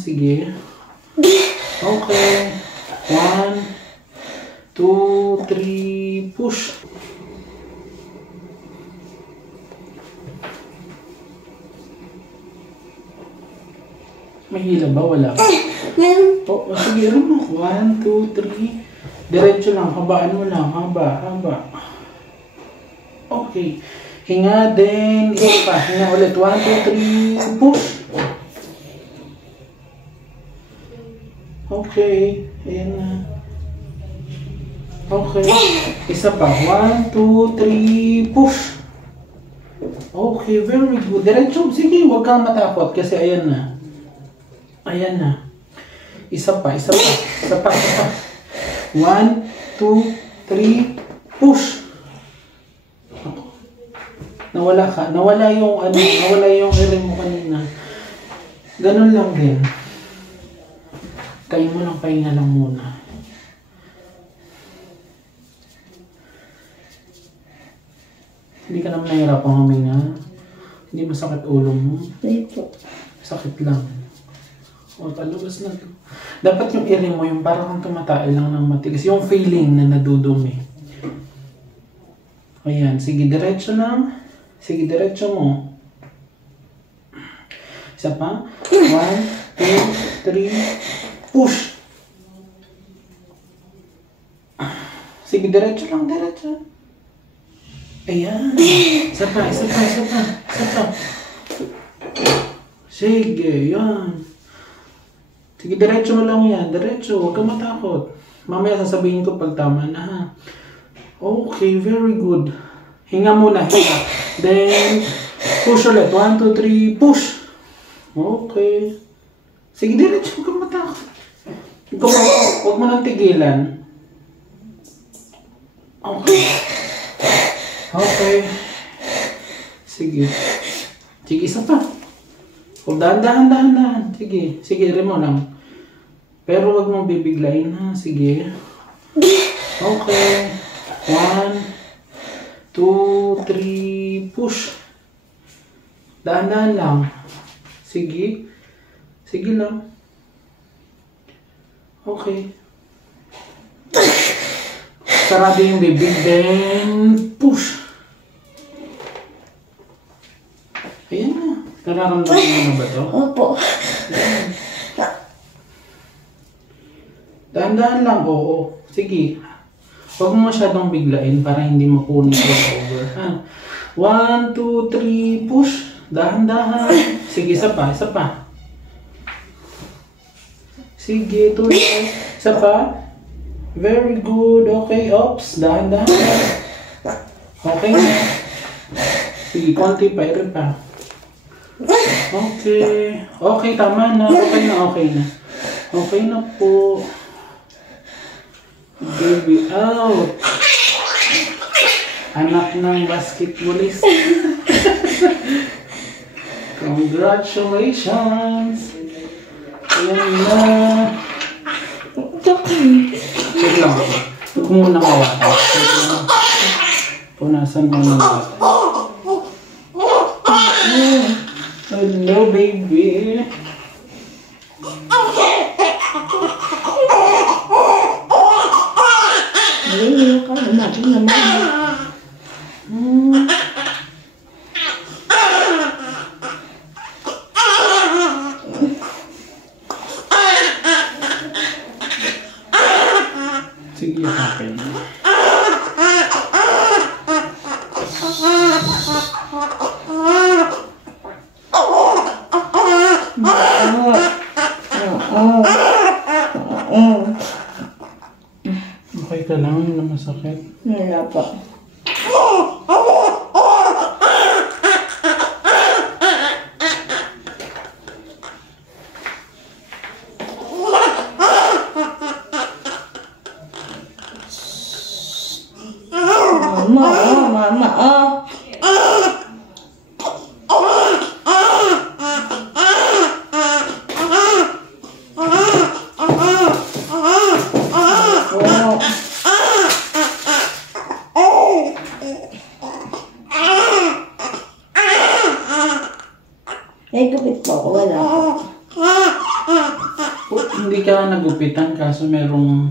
Sige. Okay. 1, 2, 3, push. May hila ba? Wala ba? Oh, sige, ano mo? 1, 2, 3. Diretso lang. Habaan mo lang. Haba. Okay. Hinga din. Isa pa. Hinga ulit. 1, 2, 3. Push. Okay. Ayan na. Okay. Isa pa. 1, 2, 3. Push. Okay. Very good. Diretso. Sige. Huwag kang matakot kasi ayan na. Ayan na. Isa pa. 1, 2, 3, push. Nawala ka. Nawala yung ere mo kanina. Ganun lang din. Kain mo lang, pahinga lang muna. Hindi ka naman nahihirapang huminga. Hindi masakit ulo mo. Hindi po. Sakit lang. O, talabas na to. Dapat yung ere mo, yung parang kang tumatay lang ng matigas. Yung feeling na nadudumi. Ayan, sige, diretso lang. Sige, diretso mo. Isa pa. 1, 2, 3, push. Sige, diretso lang, diretso. Ayan. Isa pa. Sige, yan. Sige, diretso mo lang yan. Diretso, huwag kang matakot. Mamaya sasabihin ko pag tama na ha. Okay, very good. Hinga muna, hinga. Then, push ulit. 1, 2, 3, push. Okay. Sige, diretso, huwag kang matakot. Huwag mo nang tigilan. Okay. Okay. Sige. Sige, isa pa. O, dahan. Sige, remo lang. Pero wag mong bibiglayin ha. Sige. Okay. 1, 2, 3, push. Dahan lang. Sige. Sige lang. Okay. Sarado yung bibig, then push. Ayan na. Nararamdaman mo na ba ito? Opo. Dahan-dahan lang, oo. Sige. Huwag mo masyadong biglain para hindi makunin yung over. 1, 2, 3, push. Dahan-dahan. Sige, isa pa. Sige, tuloy. Isa pa. Very good. Okay, ops. Dahan-dahan. Okay na. Sige, konti pa. Ito pa. Okay. Okay, tama na. Okay na. Okay na po. Baby out. Anak ng basketballist. Congratulations. Ayan na. Check lang ako. Huwag mo muna mawakas. Punasan mo na natin. Hello, baby. Ay, ka naman. Sige, happen. Okay ka lang, hindi na masakit. Wala pa. Mama. hindi ka nagupitan kaso merong